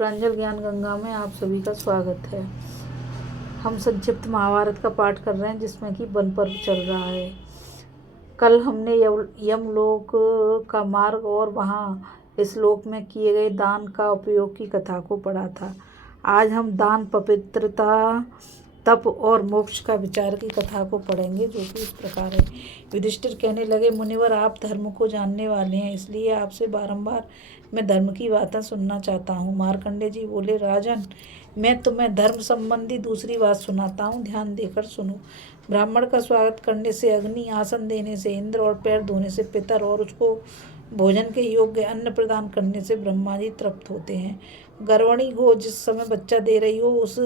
प्रांजल ज्ञान गंगा में आप सभी का स्वागत है। हम संक्षिप्त महाभारत का पाठ कर रहे हैं जिसमें कि वन पर्व चल रहा है। कल हमने यमलोक का मार्ग और वहाँ इस लोक में किए गए दान का उपयोग की कथा को पढ़ा था। आज हम दान, पवित्रता, तप और मोक्ष का विचार की कथा को पढ़ेंगे, जो कि इस प्रकार है। युधिष्ठिर कहने लगे, मुनिवर, आप धर्म को जानने वाले हैं, इसलिए आपसे बारंबार मैं धर्म की बातें सुनना चाहता हूँ। मार्कंडेय जी बोले, राजन, मैं तुम्हें धर्म संबंधी दूसरी बात सुनाता हूँ, ध्यान देकर सुनो। ब्राह्मण का स्वागत करने से अग्नि, आसन देने से इंद्र और पैर धोने से पितर और उसको भोजन के योग्य अन्न प्रदान करने से ब्रह्मा जी तृप्त होते हैं। गर्भणी गो जिस समय बच्चा दे रही हो, उस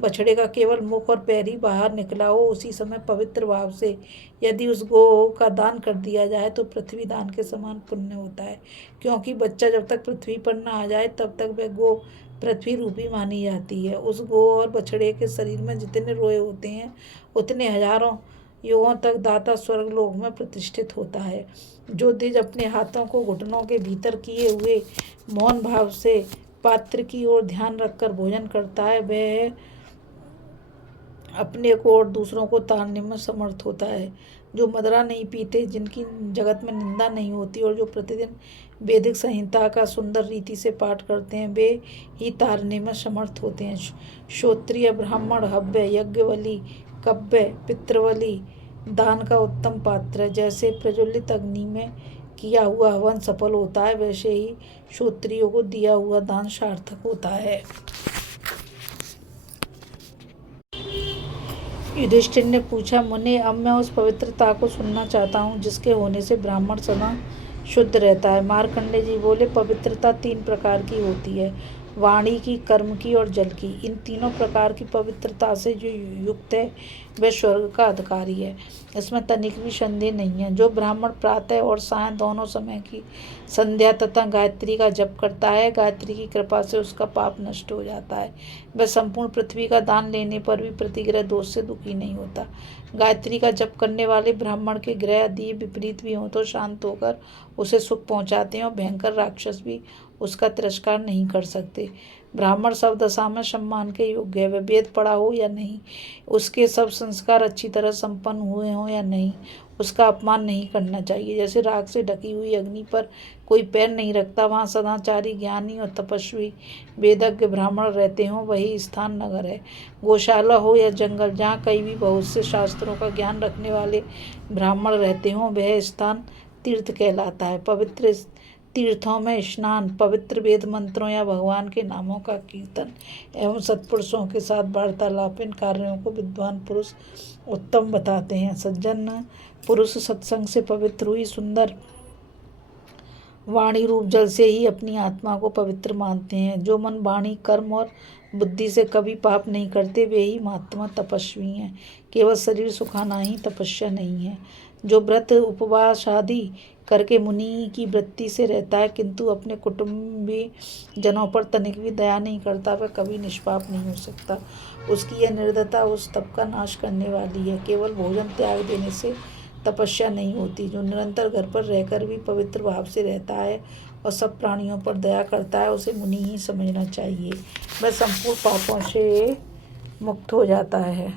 बछड़े का केवल मुख और पैर ही बाहर निकला हो, उसी समय पवित्र भाव से यदि उस गो का दान कर दिया जाए तो पृथ्वी दान के समान पुण्य होता है, क्योंकि बच्चा जब तक पृथ्वी पर न आ जाए तब तक वह गो पृथ्वी रूपी मानी जाती है। उस गो और बछड़े के शरीर में जितने रोए होते हैं उतने हजारों युगों तक दाता स्वर्ग लोक में प्रतिष्ठित होता है। जो द्विज अपने हाथों को घुटनों के भीतर किए हुए मौन भाव से पात्र की ओर ध्यान रखकर भोजन करता है, वह अपने को और दूसरों को तारने में समर्थ होता है। जो मदिरा नहीं पीते, जिनकी जगत में निंदा नहीं होती और जो प्रतिदिन वैदिक संहिता का सुंदर रीति से पाठ करते हैं, वे ही तारने में समर्थ होते हैं। श्रोत्रिय, ब्राह्मण, हव्य, यज्ञवली, कव्य, पितृवली दान का उत्तम पात्र है। जैसे प्रज्वलित अग्नि में किया हुआ हवन सफल होता है, वैसे ही श्रोत्रियों को दिया हुआ दान सार्थक होता है। युधिष्ठिर ने पूछा, मुने, अब मैं उस पवित्रता को सुनना चाहता हूँ जिसके होने से ब्राह्मण सदा शुद्ध रहता है। मार्कंडेय जी बोले, पवित्रता 3 प्रकार की होती है, वाणी की, कर्म की और जल की। इन तीनों प्रकार की पवित्रता से जो युक्त है वह स्वर्ग का अधिकारी है, इसमें तनिक भी संदेह नहीं है। जो ब्राह्मण प्रातः और साय दोनों समय की संध्या तथा गायत्री का जप करता है, गायत्री की कृपा से उसका पाप नष्ट हो जाता है। वह संपूर्ण पृथ्वी का दान लेने पर भी प्रतिग्रह दोष से दुखी नहीं होता। गायत्री का जप करने वाले ब्राह्मण के ग्रह यदि विपरीत भी हों तो शांत होकर उसे सुख पहुँचाते हैं और भयंकर राक्षस भी उसका तिरस्कार नहीं कर सकते। ब्राह्मण सब दशा में सम्मान के योग्य है, वह वेद पढ़ा हो या नहीं, उसके सब संस्कार अच्छी तरह संपन्न हुए हों या नहीं, उसका अपमान नहीं करना चाहिए। जैसे राख से ढकी हुई अग्नि पर कोई पैर नहीं रखता, वहाँ सदाचारी, ज्ञानी और तपस्वी वेदज्ञ ब्राह्मण रहते हों, वही स्थान नगर है। गौशाला हो या जंगल, जहाँ कहीं भी बहुत से शास्त्रों का ज्ञान रखने वाले ब्राह्मण रहते हों, वह स्थान तीर्थ कहलाता है। पवित्र तीर्थों में स्नान, पवित्र वेद मंत्रों या भगवान के नामों का कीर्तन एवं सत्पुरुषों के साथ वार्तालाप इन कार्यों को विद्वान पुरुष उत्तम बताते हैं। सज्जन पुरुष सत्संग से पवित्र हुई सुंदर वाणी रूप जल से ही अपनी आत्मा को पवित्र मानते हैं। जो मन, वाणी, कर्म और बुद्धि से कभी पाप नहीं करते, वे ही महात्मा तपस्वी हैं। केवल शरीर सुखाना ही तपस्या नहीं है। जो व्रत, उपवास आदि करके मुनि की वृत्ति से रहता है किंतु अपने कुटुंबी जनों पर तनिक भी दया नहीं करता, वह कभी निष्पाप नहीं हो सकता। उसकी यह निर्दयता उस तप का नाश करने वाली है। केवल भोजन त्याग देने से तपस्या नहीं होती। जो निरंतर घर पर रहकर भी पवित्र भाव से रहता है और सब प्राणियों पर दया करता है, उसे मुनि ही समझना चाहिए। वह संपूर्ण पापों से मुक्त हो जाता है।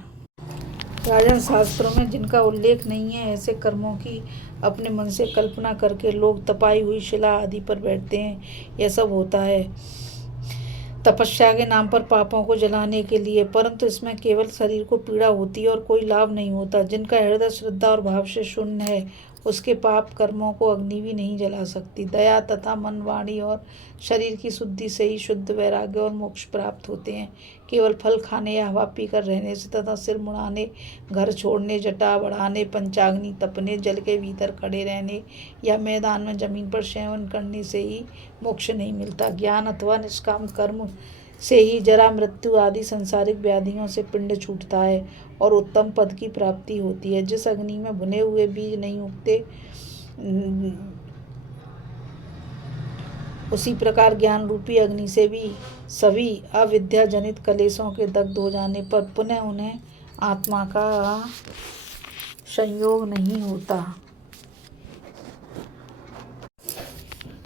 राजन, शास्त्रों में जिनका उल्लेख नहीं है, ऐसे कर्मों की अपने मन से कल्पना करके लोग तपाई हुई शिला आदि पर बैठते हैं। यह सब होता है तपस्या के नाम पर पापों को जलाने के लिए, परंतु इसमें केवल शरीर को पीड़ा होती है और कोई लाभ नहीं होता। जिनका हृदय श्रद्धा और भाव से शून्य है, उसके पाप कर्मों को अग्नि भी नहीं जला सकती। दया तथा मन, वाणी और शरीर की शुद्धि से ही शुद्ध वैराग्य और मोक्ष प्राप्त होते हैं। केवल फल खाने या हवा पीकर रहने से तथा सिर मुड़ाने, घर छोड़ने, जटा बढ़ाने, पंचाग्नि तपने, जल के भीतर खड़े रहने या मैदान में जमीन पर सेवन करने से ही मोक्ष नहीं मिलता। ज्ञान अथवा निष्काम कर्म से ही जरा, मृत्यु आदि संसारिक व्याधियों से पिंड छूटता है और उत्तम पद की प्राप्ति होती है। जिस अग्नि में भुने हुए बीज नहीं उगते, उसी प्रकार ज्ञान रूपी अग्नि से भी सभी अविद्या जनित कलेशों के दग्ध हो जाने पर पुनः उन्हें आत्मा का संयोग नहीं होता।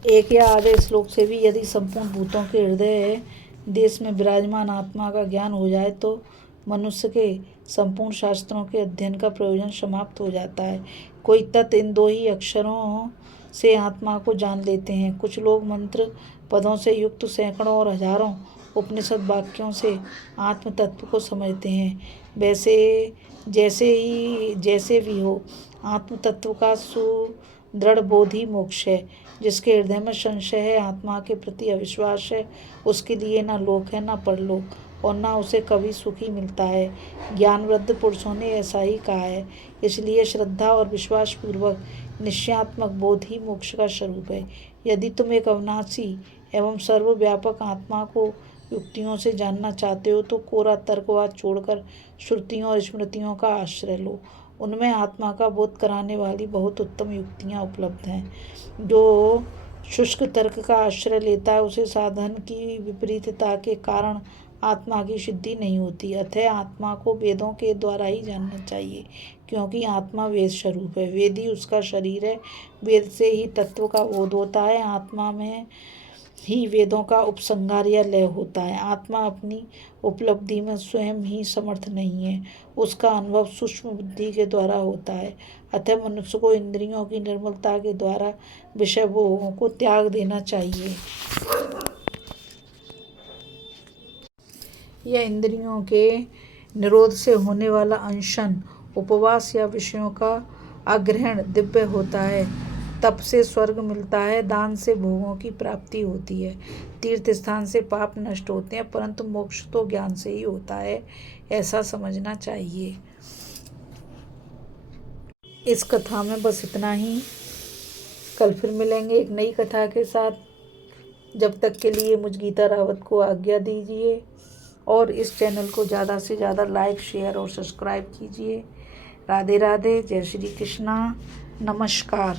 एक या आधे श्लोक से भी यदि संपूर्ण भूतों के हृदय देश में विराजमान आत्मा का ज्ञान हो जाए तो मनुष्य के संपूर्ण शास्त्रों के अध्ययन का प्रयोजन समाप्त हो जाता है। कोई तत् इन 2 ही अक्षरों से आत्मा को जान लेते हैं। कुछ लोग मंत्र पदों से युक्त सैकड़ों और हजारों उपनिषद वाक्यों से आत्म तत्व को समझते हैं। वैसे जैसे भी हो, आत्म तत्व का सुदृढ़ बोध ही मोक्ष है। जिसके हृदय में संशय है, आत्मा के प्रति अविश्वास है, उसके लिए न लोक है न परलोक, और न उसे कभी सुख ही मिलता है। ज्ञानवृद्ध पुरुषों ने ऐसा ही कहा है। इसलिए श्रद्धा और विश्वास पूर्वक निश्चयात्मक बोध ही मोक्ष का स्वरूप है। यदि तुम एक अविनाशी एवं सर्वव्यापक आत्मा को युक्तियों से जानना चाहते हो तो कोरा तर्कवाद छोड़कर श्रुतियों और स्मृतियों का आश्रय लो। उनमें आत्मा का बोध कराने वाली बहुत उत्तम युक्तियाँ उपलब्ध हैं। जो शुष्क तर्क का आश्रय लेता है उसे साधन की विपरीतता के कारण आत्मा की सिद्धि नहीं होती। अतः आत्मा को वेदों के द्वारा ही जानना चाहिए, क्योंकि आत्मा वेद स्वरूप है। वेद ही उसका शरीर है। वेद से ही तत्व का बोध होता है। आत्मा में ही वेदों का उपसंहार या लय होता है। आत्मा अपनी उपलब्धि में स्वयं ही समर्थ नहीं है, उसका अनुभव सूक्ष्म बुद्धि के द्वारा होता है। अतः मनुष्य को इंद्रियों की निर्मलता के द्वारा विषय भोगों को त्याग देना चाहिए। यह इंद्रियों के निरोध से होने वाला अनशन, उपवास या विषयों का अग्रहण दिव्य होता है। तप से स्वर्ग मिलता है, दान से भोगों की प्राप्ति होती है, तीर्थ स्थान से पाप नष्ट होते हैं, परंतु मोक्ष तो ज्ञान से ही होता है, ऐसा समझना चाहिए। इस कथा में बस इतना ही। कल फिर मिलेंगे एक नई कथा के साथ। जब तक के लिए मुझ गीता रावत को आज्ञा दीजिए और इस चैनल को ज़्यादा से ज़्यादा लाइक, शेयर और सब्सक्राइब कीजिए। राधे राधे, जय श्री कृष्णा, नमस्कार।